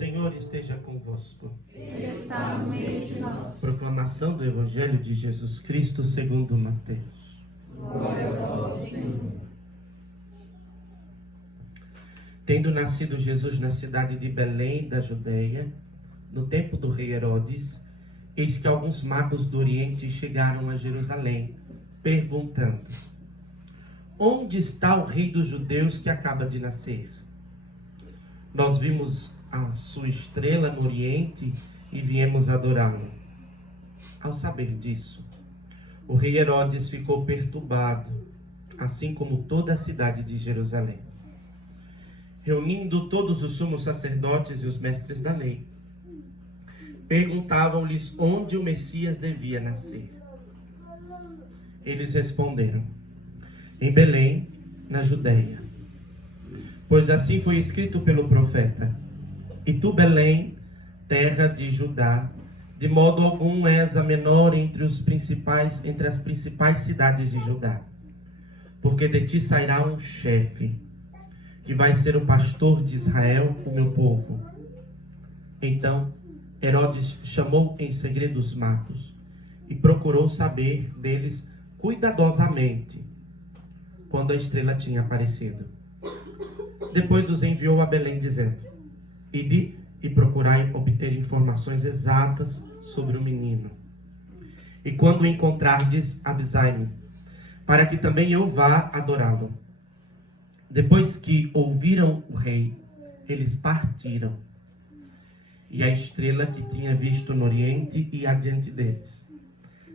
Senhor esteja convosco. Ele está no meio de nós. Proclamação do Evangelho de Jesus Cristo segundo Mateus. Glória a vós, Senhor. Tendo nascido Jesus na cidade de Belém da Judeia, no tempo do rei Herodes, eis que alguns magos do Oriente chegaram a Jerusalém, perguntando: onde está o rei dos judeus que acaba de nascer? Nós vimos a sua estrela no Oriente e viemos adorá-lo. Ao saber disso, o rei Herodes ficou perturbado, assim como toda a cidade de Jerusalém. Reunindo todos os sumos sacerdotes e os mestres da lei, perguntavam-lhes onde o Messias devia nascer. Eles responderam: em Belém, na Judeia. Pois assim foi escrito pelo profeta: e tu, Belém, terra de Judá, de modo algum és a menor entre as principais cidades de Judá, porque de ti sairá um chefe, que vai ser o pastor de Israel, o meu povo. Então Herodes chamou em segredo os magos e procurou saber deles cuidadosamente quando a estrela tinha aparecido. Depois os enviou a Belém, dizendo: ide e procurai obter informações exatas sobre o menino. E quando o encontrardes, avisai-me, para que também eu vá adorá-lo. Depois que ouviram o rei, eles partiram. E a estrela que tinha visto no Oriente ia adiante deles,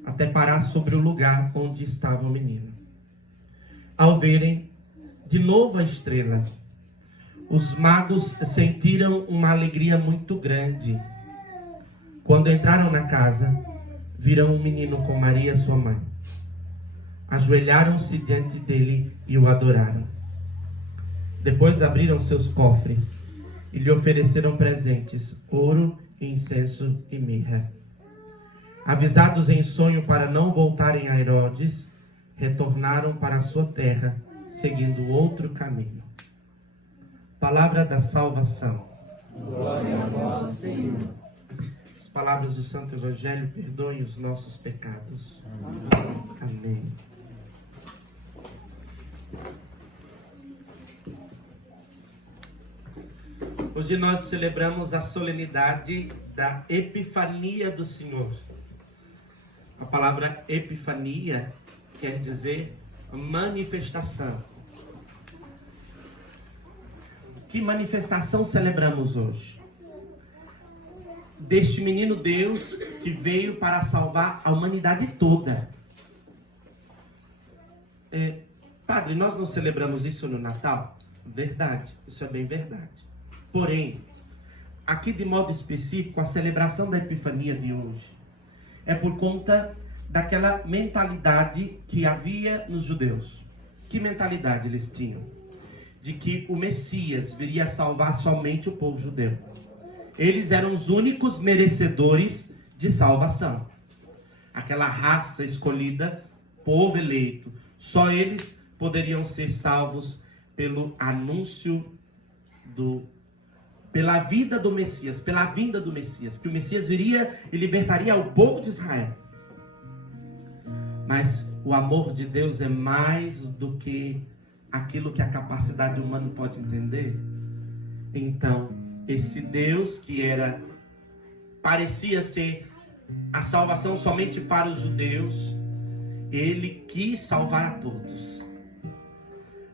até parar sobre o lugar onde estava o menino. Ao verem de novo a estrela, os magos sentiram uma alegria muito grande. Quando entraram na casa, viram um menino com Maria, sua mãe. Ajoelharam-se diante dele e o adoraram. Depois abriram seus cofres e lhe ofereceram presentes: ouro, incenso e mirra. Avisados em sonho para não voltarem a Herodes, retornaram para a sua terra, seguindo outro caminho. Palavra da salvação. Glória a vós, Senhor. As palavras do Santo Evangelho perdoem os nossos pecados. Amém. Hoje nós celebramos a solenidade da Epifania do Senhor. A palavra Epifania quer dizer manifestação. Que manifestação celebramos hoje? Deste menino Deus que veio para salvar a humanidade toda. Padre, nós não celebramos isso no Natal? Verdade, isso é bem verdade. Porém, aqui de modo específico, a celebração da Epifania de hoje é por conta daquela mentalidade que havia nos judeus. Que mentalidade eles tinham? De que o Messias viria salvar somente o povo judeu. Eles eram os únicos merecedores de salvação. Aquela raça escolhida, povo eleito. Só eles poderiam ser salvos pelo anúncio pela vida do Messias, pela vinda do Messias, que o Messias viria e libertaria o povo de Israel. Mas o amor de Deus é mais do que aquilo que a capacidade humana pode entender. Então, esse Deus que parecia ser a salvação somente para os judeus, ele quis salvar a todos.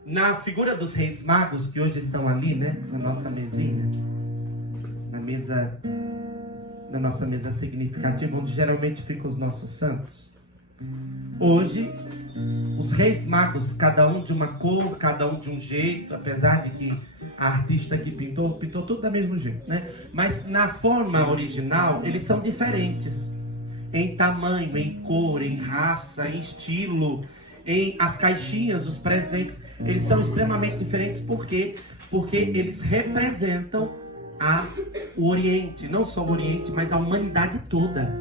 Na figura dos reis magos, que hoje estão ali, na nossa mesinha, na nossa mesa significativa, onde geralmente ficam os nossos santos. Hoje, os reis magos, cada um de uma cor, cada um de um jeito, apesar de que a artista que pintou tudo do mesmo jeito, Mas na forma original, eles são diferentes. Em tamanho, em cor, em raça, em estilo, em as caixinhas, os presentes, eles são extremamente diferentes. Por quê? Porque eles representam o Oriente, não só o Oriente, mas a humanidade toda.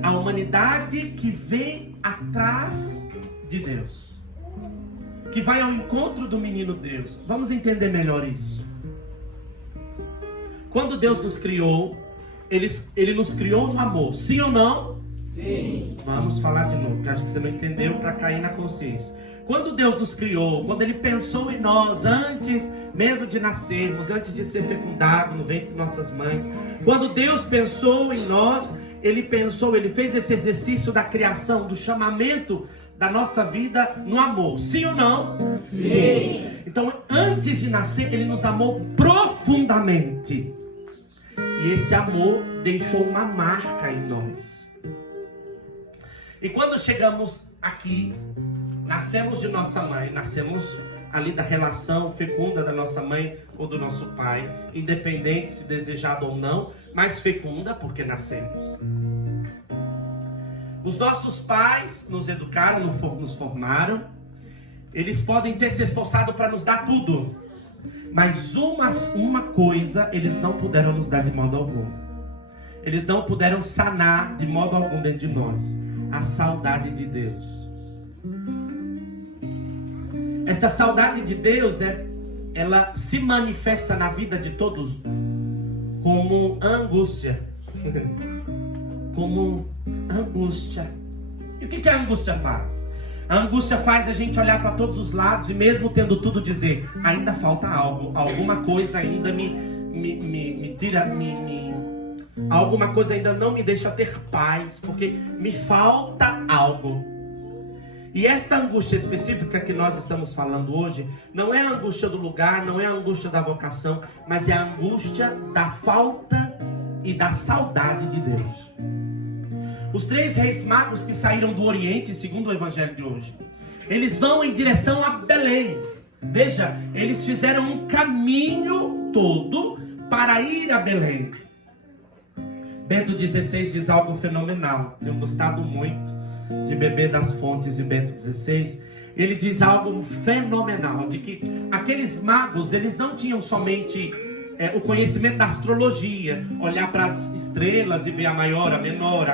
A humanidade que vem atrás de Deus, que vai ao encontro do menino Deus. Vamos entender melhor isso. Quando Deus nos criou, Ele nos criou no amor. Sim ou não? Sim. Vamos falar de novo, que acho que você não entendeu, para cair na consciência. Quando Deus nos criou, quando Ele pensou em nós, antes mesmo de nascermos, antes de ser fecundado no ventre de nossas mães, quando Deus pensou em nós, Ele fez esse exercício da criação, do chamamento da nossa vida no amor. Sim ou não? Sim. Então, antes de nascer, Ele nos amou profundamente. E esse amor deixou uma marca em nós. E quando chegamos aqui, nascemos de nossa mãe, nascemos ali da relação fecunda da nossa mãe ou do nosso pai, independente se desejado ou não, mas fecunda porque nascemos. Os nossos pais nos educaram, nos formaram. Eles podem ter se esforçado para nos dar tudo, mas uma coisa eles não puderam nos dar de modo algum. Eles não puderam sanar de modo algum dentro de nós a saudade de Deus. Essa saudade de Deus, ela se manifesta na vida de todos como angústia. Como angústia. E o que a angústia faz? A angústia faz a gente olhar para todos os lados e mesmo tendo tudo dizer, ainda falta algo, alguma coisa ainda me tira, alguma coisa ainda não me deixa ter paz, porque me falta algo. E esta angústia específica que nós estamos falando hoje, não é a angústia do lugar, não é a angústia da vocação, mas é a angústia da falta e da saudade de Deus. Os 3 reis magos que saíram do Oriente, segundo o Evangelho de hoje, eles vão em direção a Belém. Veja, eles fizeram um caminho todo para ir a Belém. Bento XVI diz algo fenomenal. Tenho gostado muito de beber das fontes de Bento XVI. Ele diz algo fenomenal, de que aqueles magos, eles não tinham somente o conhecimento da astrologia, olhar para as estrelas e ver a maior, a menor,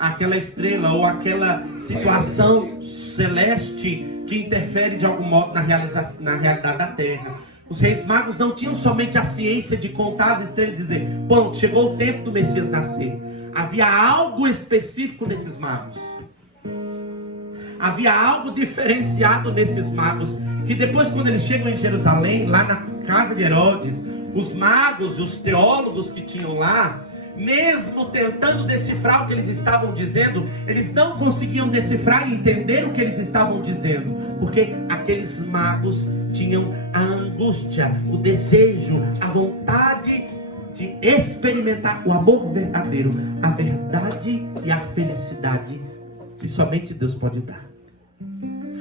aquela estrela ou aquela situação celeste que interfere de algum modo na realidade da Terra. Os reis magos não tinham somente a ciência de contar as estrelas e dizer, pronto, chegou o tempo do Messias nascer. Havia algo específico nesses magos. Havia algo diferenciado nesses magos, que depois quando eles chegam em Jerusalém, lá na casa de Herodes, os magos, os teólogos que tinham lá, mesmo tentando decifrar o que eles estavam dizendo, eles não conseguiam decifrar e entender o que eles estavam dizendo, porque aqueles magos tinham a angústia, o desejo, a vontade de experimentar o amor verdadeiro, a verdade e a felicidade que somente Deus pode dar.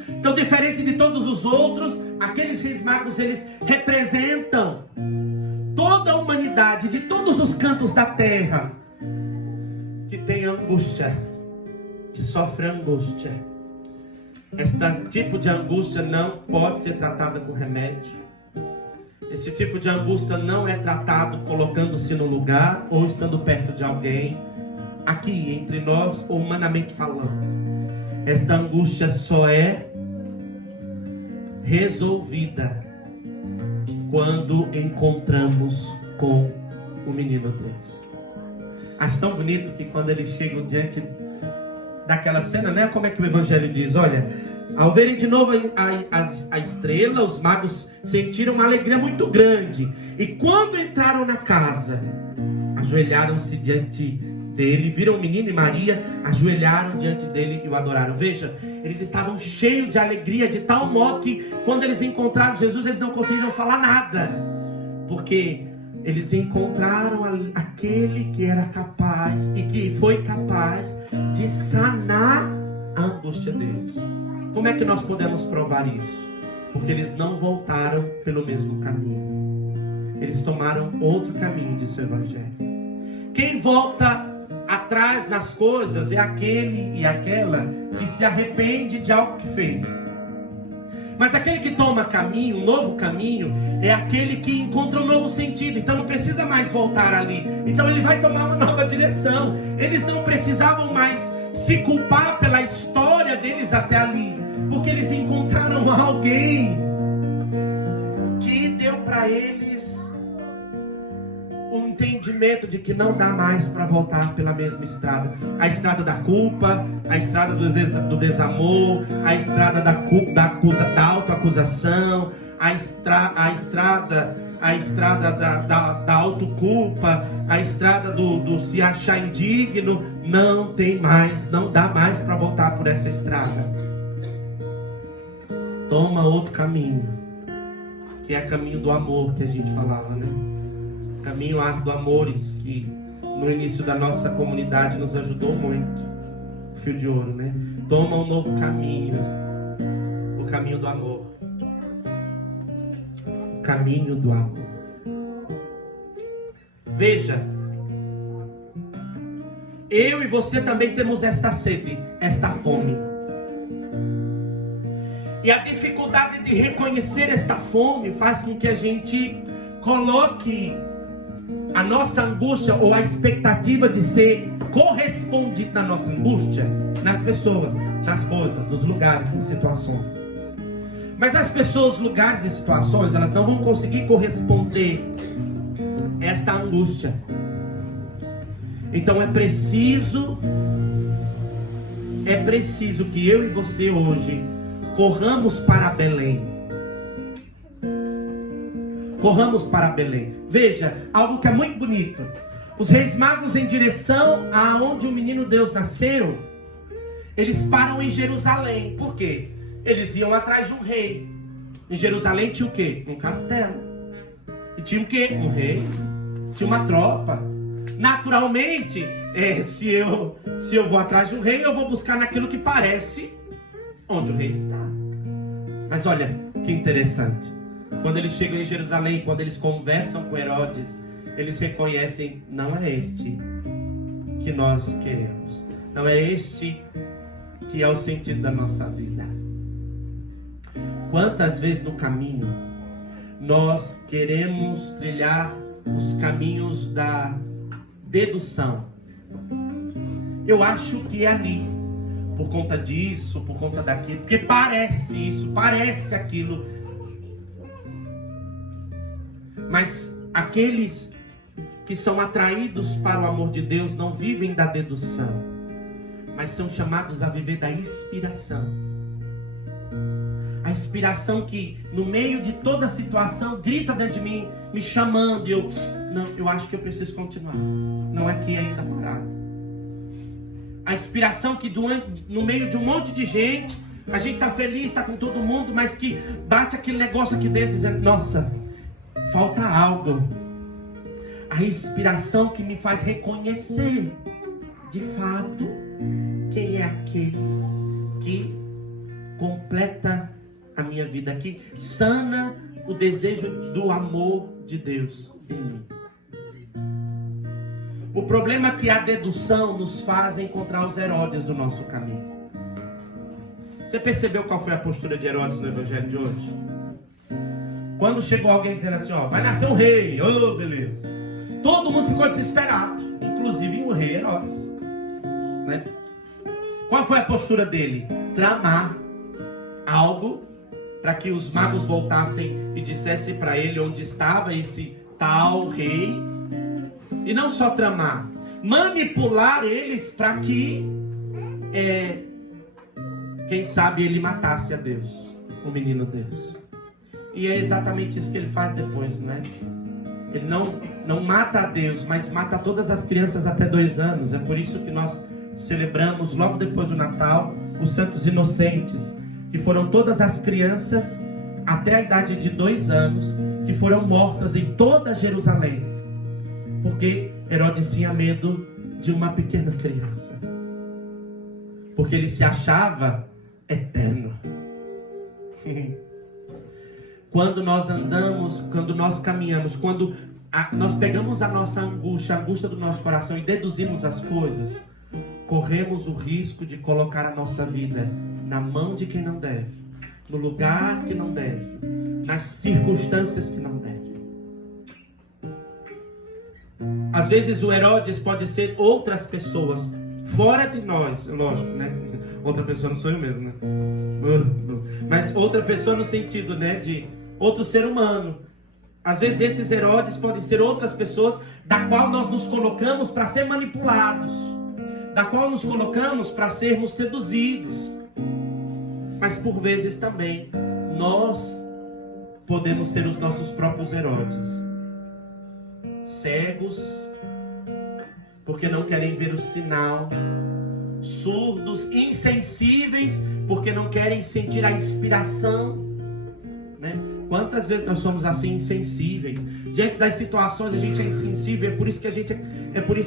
Então, diferente de todos os outros, aqueles reis magos, eles representam toda a humanidade, de todos os cantos da terra, que tem angústia, que sofre angústia. Este tipo de angústia não pode ser tratada com remédio. Esse tipo de angústia não é tratado colocando-se no lugar ou estando perto de alguém, aqui entre nós ou humanamente falando. Esta angústia só é resolvida quando encontramos com o menino Deus. Acho tão bonito que quando eles chegam diante daquela cena, né? Como é que o Evangelho diz? Olha, ao verem de novo a estrela, os magos sentiram uma alegria muito grande. E quando entraram na casa, ajoelharam-se diante dele, viram o menino e Maria, ajoelharam diante dele e o adoraram. Veja, eles estavam cheios de alegria, de tal modo que quando eles encontraram Jesus, eles não conseguiram falar nada, porque eles encontraram aquele que era capaz e que foi capaz de sanar a angústia deles. Como é que nós podemos provar isso? Porque eles não voltaram pelo mesmo caminho. Eles tomaram outro caminho, disse o Evangelho. Quem volta atrás nas coisas é aquele e aquela que se arrepende de algo que fez. Mas aquele que toma caminho, um novo caminho, é aquele que encontra um novo sentido. Então não precisa mais voltar ali. Então ele vai tomar uma nova direção. Eles não precisavam mais se culpar pela história deles até ali, porque eles encontraram alguém que deu para eles entendimento de que não dá mais para voltar pela mesma estrada. A estrada da culpa, a estrada do desamor, a estrada da autoacusação, a estrada da autoculpa, a estrada do se achar indigno. Não tem mais, não dá mais para voltar por essa estrada. Toma outro caminho, que é o caminho do amor que a gente falava, né? Caminho árduo amores, que no início da nossa comunidade nos ajudou muito. O fio de ouro, né? Toma um novo caminho, o caminho do amor. O caminho do amor. Veja, eu e você também temos esta sede, esta fome. E a dificuldade de reconhecer esta fome faz com que a gente coloque a nossa angústia ou a expectativa de ser correspondida na nossa angústia nas pessoas, nas coisas, nos lugares, nas situações. Mas as pessoas, lugares e situações, elas não vão conseguir corresponder a esta angústia. Então é preciso que eu e você hoje corramos para Belém. Corramos para Belém. Veja, algo que é muito bonito. Os reis magos, em direção aonde o menino Deus nasceu, eles param em Jerusalém. Por quê? Eles iam atrás de um rei. Em Jerusalém tinha o quê? Um castelo. E tinha o quê? Um rei. Tinha uma tropa. Naturalmente, se eu vou atrás de um rei, eu vou buscar naquilo que parece onde o rei está. Mas olha que interessante. Quando eles chegam em Jerusalém, quando eles conversam com Herodes, eles reconhecem: não é este que nós queremos. Não é este que é o sentido da nossa vida. Quantas vezes no caminho nós queremos trilhar os caminhos da dedução? Eu acho que é ali, por conta disso, por conta daquilo, porque parece isso, parece aquilo. Mas aqueles que são atraídos para o amor de Deus não vivem da dedução, mas são chamados a viver da inspiração. A inspiração que no meio de toda a situação grita dentro de mim, me chamando, e eu acho que eu preciso continuar. Não é aqui ainda parado. A inspiração que no meio de um monte de gente, a gente está feliz, está com todo mundo, mas que bate aquele negócio aqui dentro dizendo: nossa, falta algo. A inspiração que me faz reconhecer de fato quem é aquele que completa a minha vida, que sana o desejo do amor de Deus em mim. O problema é que a dedução nos faz encontrar os Herodes do nosso caminho. Você percebeu qual foi a postura de Herodes no evangelho de hoje? Quando chegou alguém dizendo assim: ó, vai nascer um rei, oh beleza, todo mundo ficou desesperado, inclusive o rei Herodes, né? Qual foi a postura dele? Tramar algo para que os magos voltassem e dissessem para ele onde estava esse tal rei. E não só tramar, manipular eles para que, quem sabe, ele matasse a Deus, o menino Deus. E é exatamente isso que ele faz depois, né? Ele não mata a Deus, mas mata todas as crianças até 2 anos. É por isso que nós celebramos logo depois do Natal os Santos Inocentes, que foram todas as crianças até a idade de 2 anos que foram mortas em toda Jerusalém, porque Herodes tinha medo de uma pequena criança, porque ele se achava eterno. Quando nós andamos, quando nós caminhamos, quando nós pegamos a nossa angústia, a angústia do nosso coração e deduzimos as coisas, corremos o risco de colocar a nossa vida na mão de quem não deve, no lugar que não deve, nas circunstâncias que não deve. Às vezes o Herodes pode ser outras pessoas fora de nós, lógico, né? Outra pessoa não sou eu mesmo, né? Mas outra pessoa no sentido, né, de outro ser humano. Às vezes esses Herodes podem ser outras pessoas da qual nós nos colocamos para ser manipulados, da qual nos colocamos para sermos seduzidos. Mas por vezes também nós podemos ser os nossos próprios Herodes, cegos porque não querem ver o sinal, surdos, insensíveis porque não querem sentir a inspiração, né? Quantas vezes nós somos assim, insensíveis diante das situações? A gente é insensível, é por isso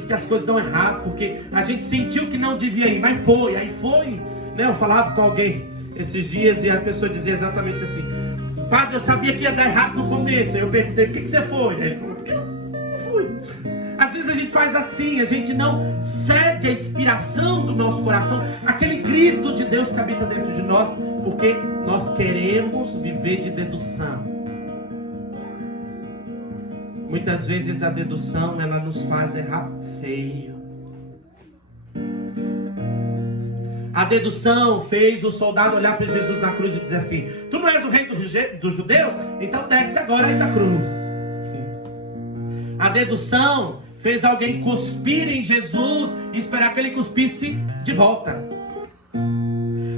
que as coisas dão errado, porque a gente sentiu que não devia ir, mas foi, né? Eu falava com alguém esses dias e a pessoa dizia exatamente assim: padre, eu sabia que ia dar errado no começo. Aí eu perguntei: por que você foi? Aí ele falou: porque eu não fui. Às vezes a gente faz assim, a gente não cede a inspiração do nosso coração, aquele grito de Deus que habita dentro de nós, porque nós queremos viver de dedução. Muitas vezes a dedução, ela nos faz errar feio. A dedução fez o soldado olhar para Jesus na cruz e dizer assim: tu não és o rei dos judeus? Então desce agora aí da cruz. A dedução fez alguém cuspir em Jesus e esperar que ele cuspisse de volta.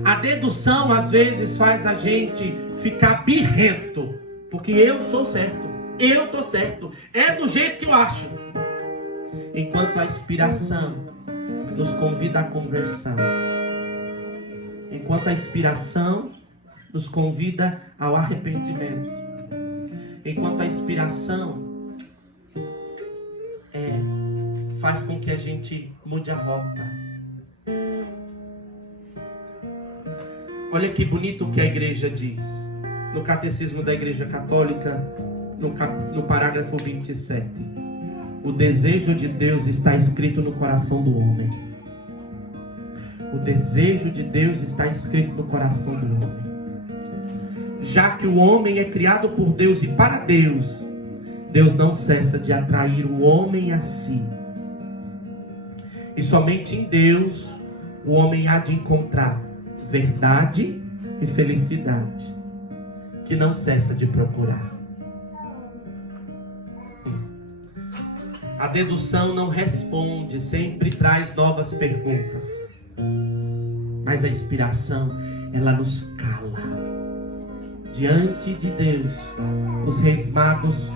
A dedução às vezes faz a gente ficar birrento, porque eu sou certo, eu tô certo, é do jeito que eu acho. Enquanto a inspiração nos convida à conversão, enquanto a inspiração nos convida ao arrependimento, enquanto a inspiração faz com que a gente mude a rota. Olha que bonito o que a igreja diz no Catecismo da Igreja Católica, no parágrafo 27. O desejo de Deus está escrito no coração do homem. O desejo de Deus está escrito no coração do homem. Já que o homem é criado por Deus e para Deus, Deus não cessa de atrair o homem a si. E somente em Deus o homem há de encontrar verdade e felicidade, que não cessa de procurar. A dedução não responde, sempre traz novas perguntas. Mas a inspiração, ela nos cala. Diante de Deus, os reis magos: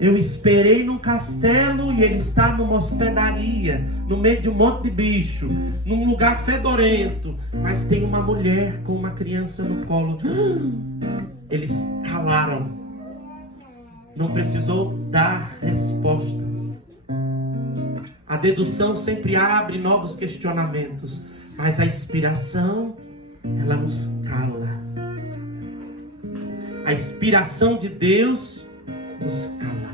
eu esperei num castelo e ele está numa hospedaria, no meio de um monte de bicho, num lugar fedorento, mas tem uma mulher com uma criança no colo. Eles calaram. Não precisou dar respostas. A dedução sempre abre novos questionamentos, mas a inspiração, ela nos cala. A inspiração de Deus nos cala.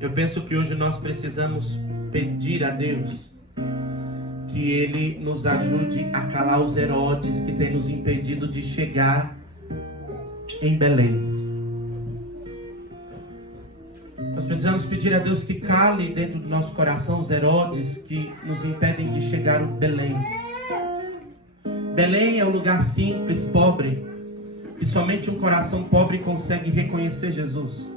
Eu penso que hoje nós precisamos pedir a Deus que Ele nos ajude a calar os Herodes que têm nos impedido de chegar em Belém. Nós precisamos pedir a Deus que cale dentro do nosso coração os Herodes que nos impedem de chegar em Belém. Belém é um lugar simples, pobre, que somente um coração pobre consegue reconhecer Jesus.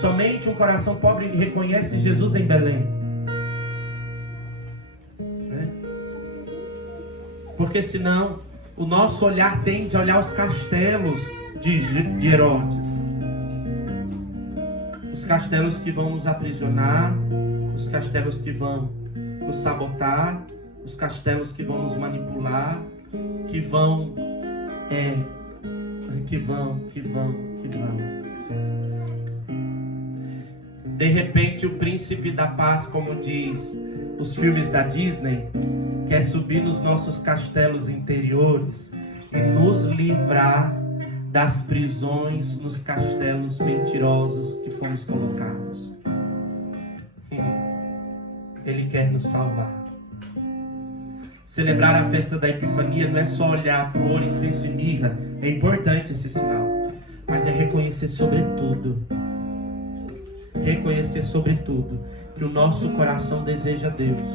Somente um coração pobre reconhece Jesus em Belém. Porque senão o nosso olhar tende a olhar os castelos de Herodes. Os castelos que vão nos aprisionar, os castelos que vão nos sabotar, os castelos que vão nos manipular, que vão. De repente o príncipe da paz, como diz os filmes da Disney, quer subir nos nossos castelos interiores e nos livrar das prisões nos castelos mentirosos que fomos colocados. Ele quer nos salvar. Celebrar a festa da Epifania não é só olhar para o ouro, incenso e mirra. É importante esse sinal, mas é reconhecer sobretudo que o nosso coração deseja Deus.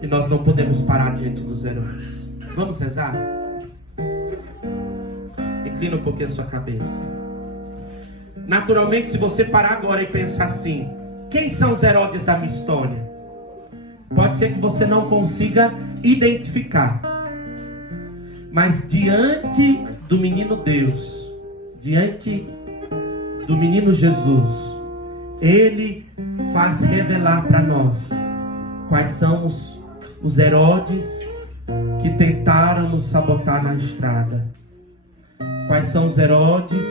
E nós não podemos parar diante dos Herodes. Vamos rezar? Inclina um pouquinho a sua cabeça. Naturalmente, se você parar agora e pensar assim: quem são os Herodes da minha história? Pode ser que você não consiga identificar. Mas diante do menino Deus, diante do menino Jesus, Ele faz revelar para nós quais são os Herodes que tentaram nos sabotar na estrada. Quais são os Herodes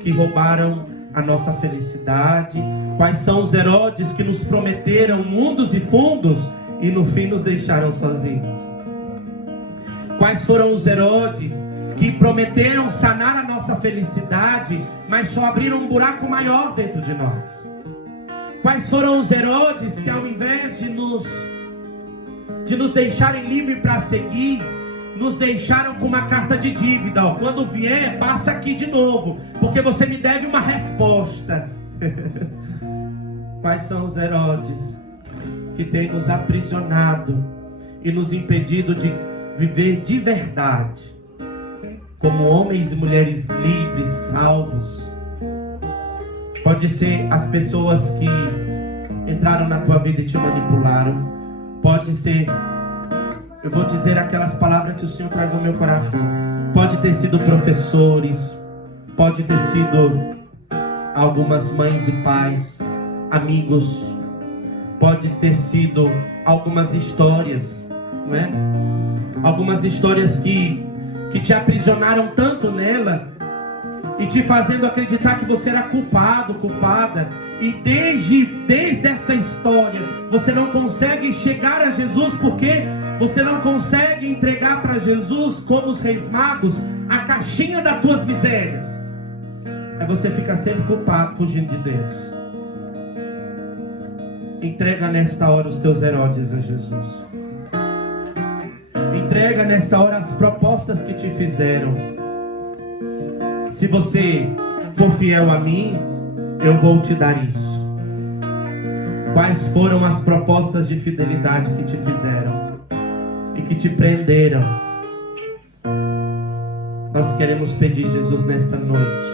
que roubaram a nossa felicidade? Quais são os Herodes que nos prometeram mundos e fundos e no fim nos deixaram sozinhos? Quais foram os Herodes que prometeram sanar a nossa felicidade, mas só abriram um buraco maior dentro de nós? Quais foram os Herodes que, ao invés de nos deixarem livre para seguir, nos deixaram com uma carta de dívida? Ó, quando vier, passa aqui de novo, porque você me deve uma resposta. Quais são os Herodes que têm nos aprisionado e nos impedido de viver de verdade, como homens e mulheres livres, salvos? Pode ser as pessoas que entraram na tua vida e te manipularam. Pode ser, eu vou dizer aquelas palavras que o Senhor traz ao meu coração. Pode ter sido professores, pode ter sido algumas mães e pais, amigos, pode ter sido algumas histórias, não é? Algumas histórias que te aprisionaram tanto nela e te fazendo acreditar que você era culpado, culpada. E desde esta história você não consegue chegar a Jesus, porque você não consegue entregar para Jesus, como os reis magos, a caixinha das tuas misérias. Aí você fica sempre culpado, fugindo de Deus. Entrega nesta hora os teus Herodes a Jesus. Entrega nesta hora as propostas que te fizeram. Se você for fiel a mim, eu vou te dar isso. Quais foram as propostas de fidelidade que te fizeram e que te prenderam? Nós queremos pedir, Jesus, nesta noite: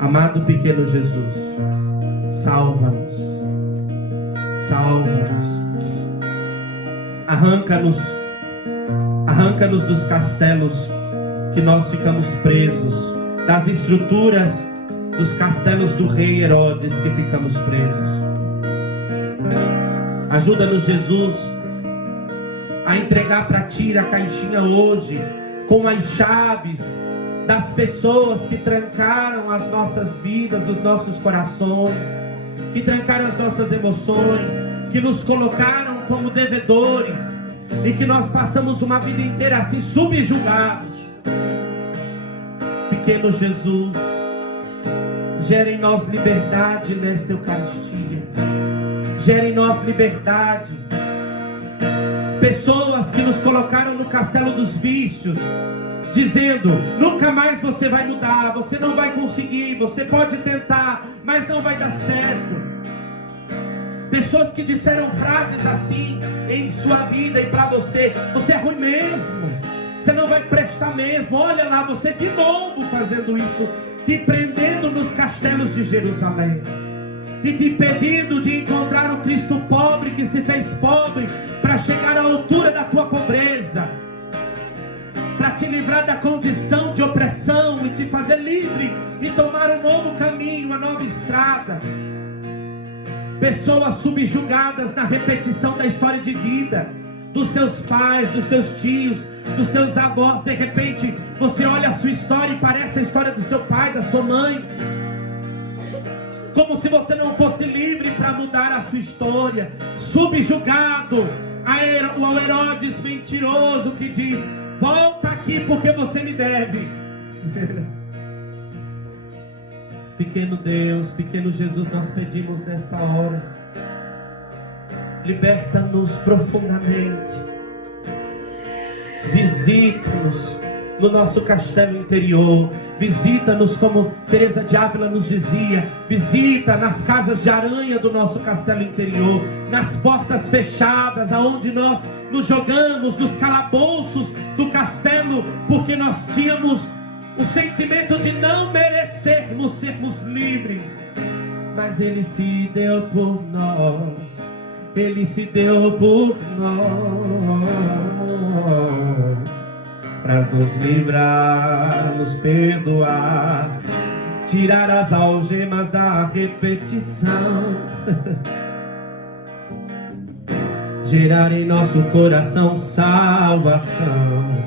amado pequeno Jesus, salva-nos, salva-nos, arranca-nos dos castelos que nós ficamos presos, das estruturas dos castelos do rei Herodes que ficamos presos. Ajuda-nos, Jesus, a entregar para ti a caixinha hoje, com as chaves das pessoas que trancaram as nossas vidas, os nossos corações, que trancaram as nossas emoções, que nos colocaram como devedores e que nós passamos uma vida inteira assim subjugados. Pequeno Jesus, gera em nós liberdade nesta Eucaristia. Gera em nós liberdade. Pessoas que nos colocaram no castelo dos vícios, dizendo: nunca mais você vai mudar, você não vai conseguir, você pode tentar, mas não vai dar certo. Pessoas que disseram frases assim em sua vida e para você: você é ruim mesmo, você não vai prestar mesmo, olha lá você de novo fazendo isso, te prendendo nos castelos de Jerusalém e te impedindo de encontrar o Cristo pobre que se fez pobre para chegar à altura da tua pobreza, para te livrar da condição de opressão e te fazer livre e tomar um novo caminho, uma nova estrada. Pessoas subjugadas na repetição da história de vida dos seus pais, dos seus tios, dos seus avós. De repente você olha a sua história e parece a história do seu pai, da sua mãe, como se você não fosse livre para mudar a sua história, subjugado ao Herodes mentiroso que diz: volta aqui porque você me deve. Pequeno Deus, pequeno Jesus, nós pedimos nesta hora: liberta-nos profundamente, visita-nos no nosso castelo interior, visita-nos como Teresa de Ávila nos dizia, visita nas casas de aranha do nosso castelo interior, nas portas fechadas aonde nós nos jogamos, nos calabouços do castelo preso, porque nós tínhamos o sentimento de não merecermos sermos livres. Mas Ele se deu por nós, Ele se deu por nós, para nos livrar, nos perdoar, tirar as algemas da repetição, gerar em nosso coração salvação.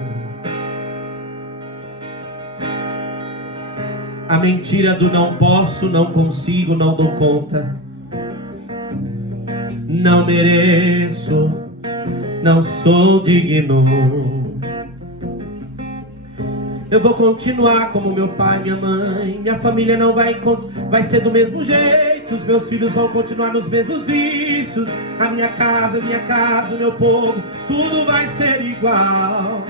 A mentira do não posso, não consigo, não dou conta, não mereço, não sou digno. Eu vou continuar como meu pai e minha mãe. Minha família não vai ser do mesmo jeito. Os meus filhos vão continuar nos mesmos vícios. A minha casa, o meu povo, tudo vai ser igual.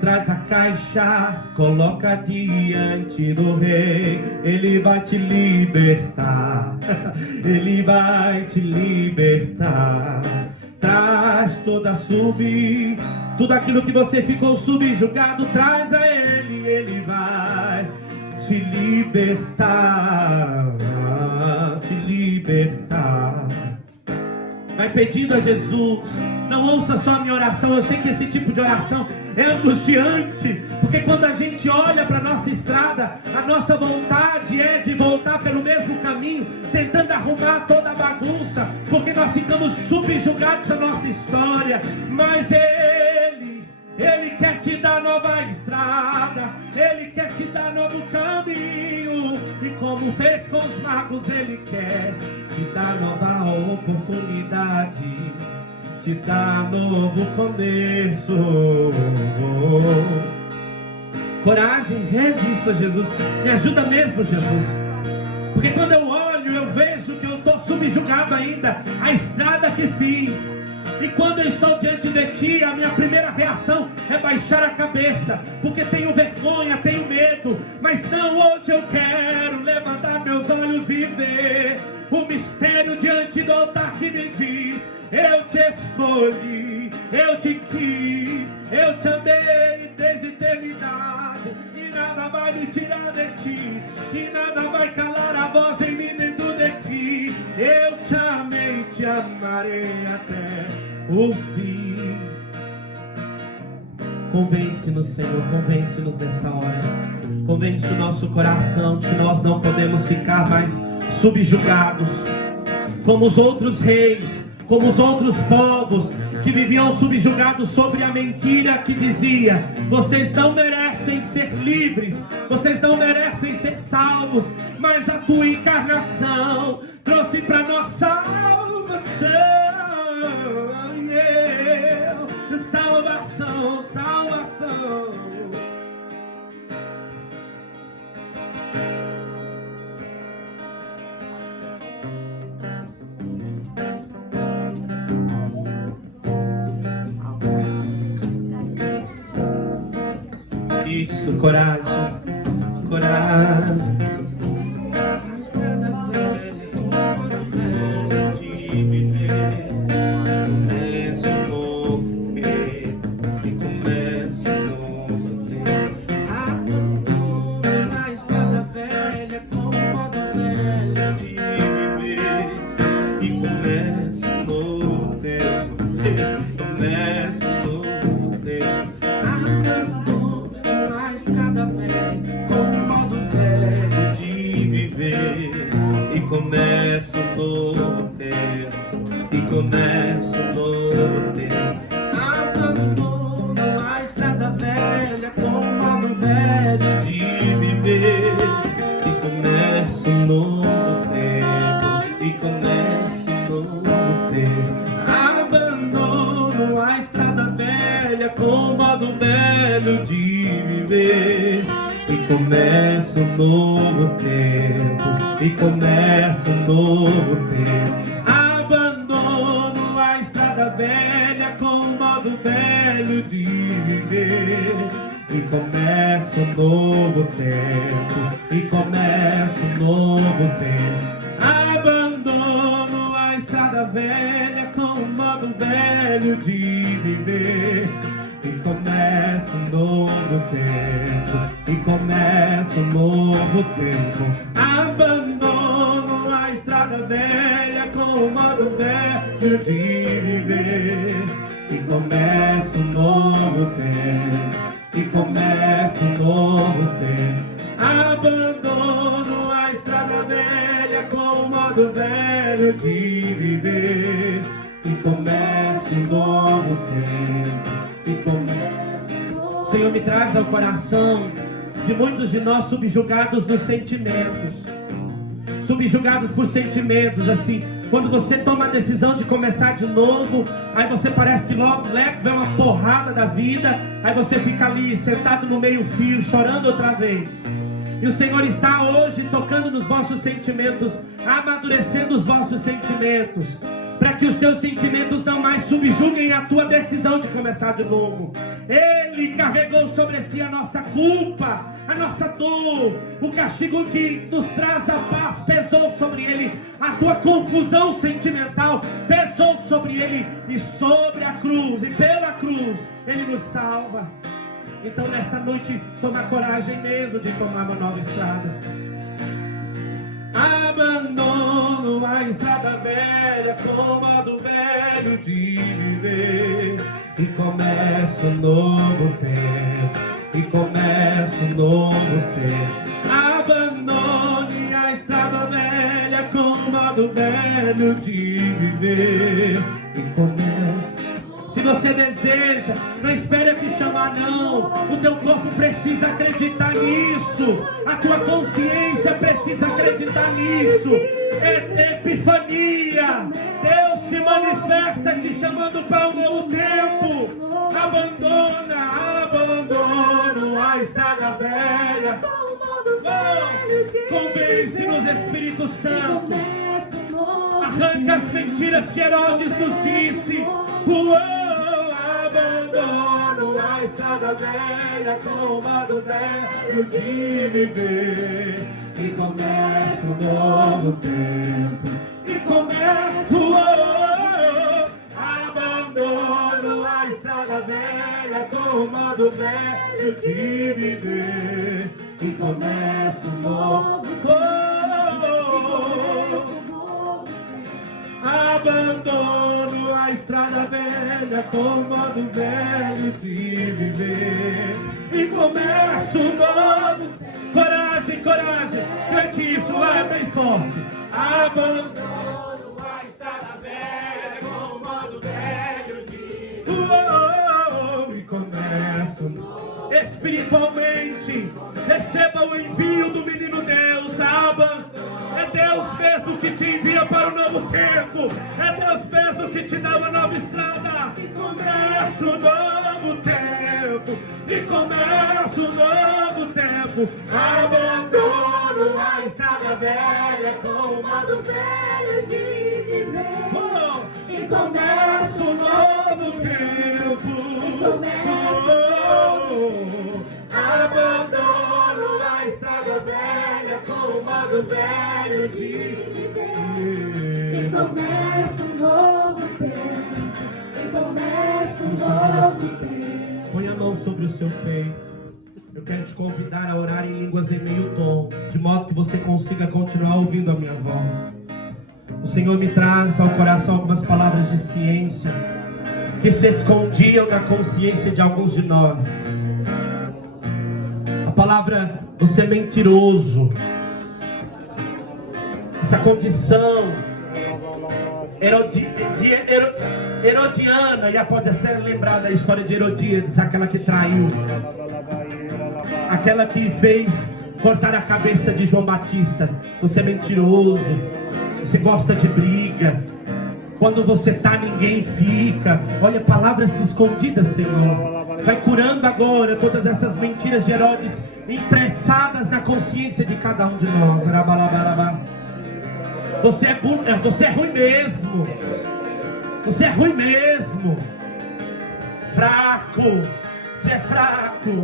Traz a caixa, coloca diante do rei. Ele vai te libertar. Ele vai te libertar. Traz tudo aquilo que você ficou subjugado, traz a Ele. Ele vai te libertar. Te libertar. Vai pedindo a Jesus. Não ouça só a minha oração. Eu sei que esse tipo de oração é angustiante, porque quando a gente olha para a nossa estrada, a nossa vontade é de voltar pelo mesmo caminho, tentando arrumar toda a bagunça, porque nós ficamos subjugados à nossa história. Mas Ele quer te dar nova estrada, Ele quer te dar novo caminho, e como fez com os magos, Ele quer te dar nova oportunidade, te dar novo começo. Coragem, resista, Jesus. Me ajuda mesmo, Jesus. Porque quando eu olho, eu vejo que eu estou subjugado ainda à estrada que fiz. E quando eu estou diante de Ti, a minha primeira reação é baixar a cabeça, porque tenho vergonha, tenho medo. Mas não, hoje eu quero levantar meus olhos e ver o mistério diante do altar que me diz: eu te escolhi, eu te quis, eu te amei desde eternidade, e nada vai me tirar de Ti, e nada vai calar a voz em mim dentro de Ti. Eu te amei, te amarei até o fim. Convence-nos, Senhor, convence-nos nessa hora. Convence o nosso coração de que nós não podemos ficar mais subjugados como os outros reis, como os outros povos que viviam subjugados sobre a mentira que dizia: vocês não merecem ser livres, vocês não merecem ser salvos. Mas a Tua encarnação trouxe para nós salvação, salvação, salvação. Isso, coragem, coragem. A estrada velha de viver, começa um novo tempo, e começa um novo tempo. Abandono a estrada velha com o modo velho de viver, e começa um novo tempo, começa um novo tempo. A estrada velha com o modo velho de viver, e começa um novo tempo, e começa um novo tempo. Abandono a estrada velha com o modo velho de viver, e começa um novo tempo, e começa um novo tempo. Abandono a estrada velha com o modo velho de viver, e começa um novo tempo, e começa um novo tempo. Abandono a estrada velha com o modo velho de viver, e começa um novo tempo, e começa um novo tempo. Abandono a estrada velha com o modo velho de viver, viver. E começa um novo tempo, e começa um novo tempo. Abandono a estrada velha com o modo velho de viver. E começa um novo tempo, e começa um novo tempo. Abandono a estrada velha com o modo velho de viver. E começa um novo tempo, e começa um novo. O Senhor me traz ao coração de muitos de nós subjugados nos sentimentos. Subjugados por sentimentos, assim, quando você toma a decisão de começar de novo, aí você parece que logo vem uma porrada da vida, aí você fica ali sentado no meio fio, chorando outra vez. E o Senhor está hoje tocando nos vossos sentimentos, amadurecendo os vossos sentimentos, para que os teus sentimentos não mais subjuguem a tua decisão de começar de novo. Ele carregou sobre si a nossa culpa, a nossa dor, o castigo que nos traz a paz pesou sobre ele, a tua confusão sentimental pesou sobre ele, e sobre a cruz, e pela cruz, ele nos salva. Então nesta noite, toma coragem mesmo de tomar uma nova estrada. Abandono a estrada velha com o modo velho de viver. E começa um novo tempo, e começa um novo tempo. Abandone a estrada velha com o modo velho de viver. E começa. Se você deseja, não espere te chamar não. O teu corpo precisa acreditar nisso. A tua consciência precisa acreditar nisso. É epifania. Deus se manifesta te chamando para um novo tempo. Abandono a estrada velha. Convence-nos, Espírito Santo. Arranca as mentiras que Herodes nos disse. Abandono a estrada velha com o modo velho de viver. E começa um novo tempo, e começa abandono a estrada velha com o modo velho de viver. E começa um novo abandono a estrada velha com o modo velho de viver. E começa um novo. Coragem, coragem, cante isso, vai bem forte. Abandono a estrada velha com o modo velho de viver. E começa um novo. Espiritualmente, receba o envio do menino Deus. É Deus mesmo que te envia para o novo tempo. É Deus mesmo que te dá uma nova estrada. E começa um novo tempo. E começa um novo tempo. Abandono a estrada velha com o modo velho de viver. E começa um novo tempo. Abandono a estrada velha com o modo velho de viver. E começa um novo tempo. E começa um novo tempo. Põe a mão sobre o seu peito. Eu quero te convidar a orar em línguas em meio tom, de modo que você consiga continuar ouvindo a minha voz. O Senhor me traz ao coração algumas palavras de ciência que se escondiam na consciência de alguns de nós. A palavra, você é mentiroso. Essa condição herodiana, já pode ser lembrada a história de Herodíades, aquela que traiu, aquela que fez cortar a cabeça de João Batista. Você é mentiroso, você gosta de briga, quando você tá ninguém fica. Olha, palavras escondidas, Senhor, vai curando agora todas essas mentiras de Herodes impressadas na consciência de cada um de nós. Você é ruim mesmo. Você é ruim mesmo. Fraco. Você é fraco.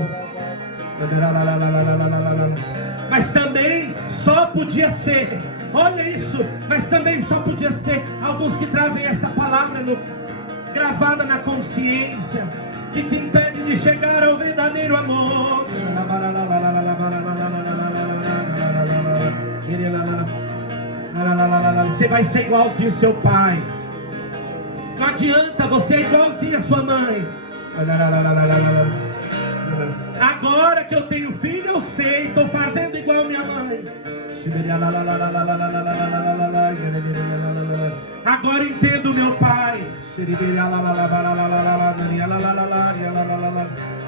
Mas também só podia ser. Olha isso. Mas também só podia ser. Alguns que trazem esta palavra gravada na consciência, que te impede de chegar ao verdadeiro amor. Você vai ser igualzinho seu pai. Não adianta, você é igualzinho a sua mãe. Agora que eu tenho filho, eu sei, estou fazendo igual minha mãe. Agora entendo meu pai.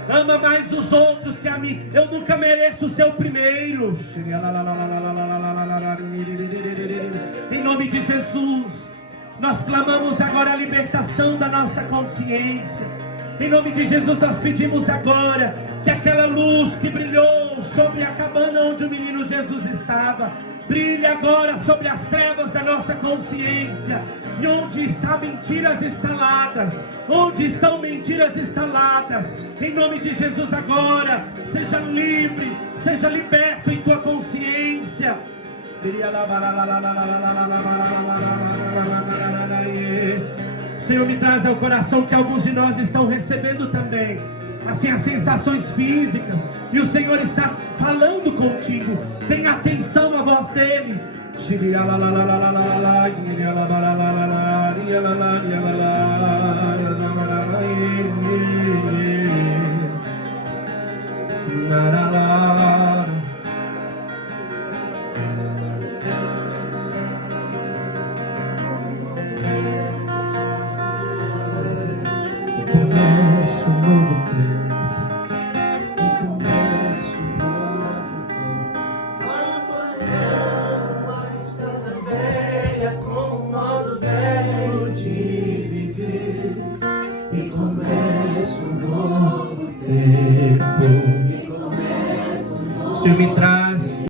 Ama mais os outros que a mim. Eu nunca mereço ser o primeiro. Em nome de Jesus, nós clamamos agora a libertação da nossa consciência. Em nome de Jesus, nós pedimos agora que aquela luz que brilhou sobre a cabana onde o menino Jesus estava, brilhe agora sobre as trevas da nossa consciência. E onde estão mentiras instaladas, onde estão mentiras instaladas, em nome de Jesus agora, seja livre, seja liberto em tua consciência. Senhor, me traz ao coração que alguns de nós estão recebendo também, assim, as sensações físicas, e o Senhor está falando contigo. Tenha atenção à voz dele. Começa um novo tempo, começa um novo tempo, abandonando a estrada velha com o modo velho de viver, e começa um novo tempo, Senhor, me traz